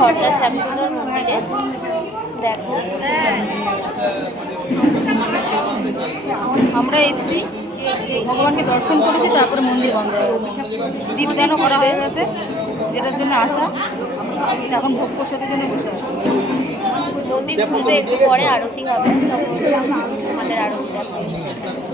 খড়দা শ্যামসুন্দর মন্দিরে। দেখো আমরা এসছি, ভগবানকে দর্শন করেছি, তারপরে মন্দির বন্ধ হয়ে গেছে, দীপদানও করা হয়ে গেছে, যেটার জন্য আসা। এখন ভোগ প্রসাদের জন্য বসে আছি। মন্দির খুলবে একটু পরে, আরতি হবে, তখন আমাদের আরতি দেখবে।